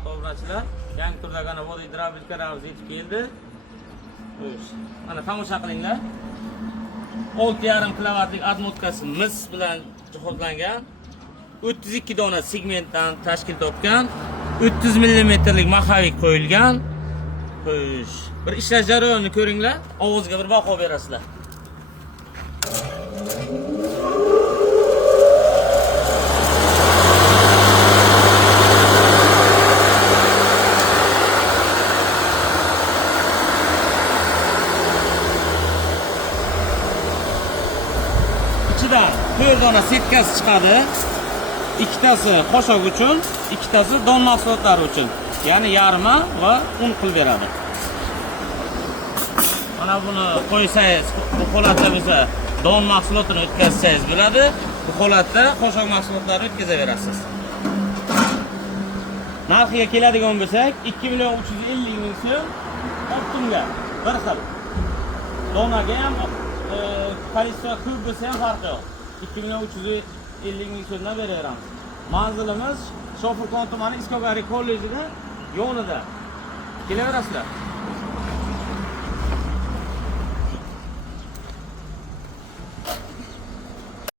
hurmatli obunachilar. Yangi turdagi voda gidravlika ramzi yetib keldi. Mana tomosha qilinglar. 6,5 kilovatlik admotkasi mis bilan jihozlangan. 32 dona segmentdan tashkil topgan. 30 mmlik maxavik qo'yilgan. Xo'sh, bir ishlash jarayonini ko'ringlar, ovozga bir baho berasizlar. Ichidan 4 dona setkasi chiqadi. Ikkitasi qo'shaq uchun, ikkitasi don mahsulotlari uchun. Ya'ni yarma va un qilib beradi. Mana buni qo'ysangiz, bu holatda bo'lsa don mahsulotini o'tkazsangiz bo'ladi. Bu holatda qo'shaq mahsulotlarni o'tkazaverasiz. Narxiga keladigan bo'lsak, 2,350,000 so'm optimga bir xil. Donaga ham kalisiya ko'p bo'lsa ham farqi yo'q. 2,350,000 so'mdan beraveramiz. Manzilimiz Shofirkon tumani Iskogari kollejida yonida. Kelaverasizlar.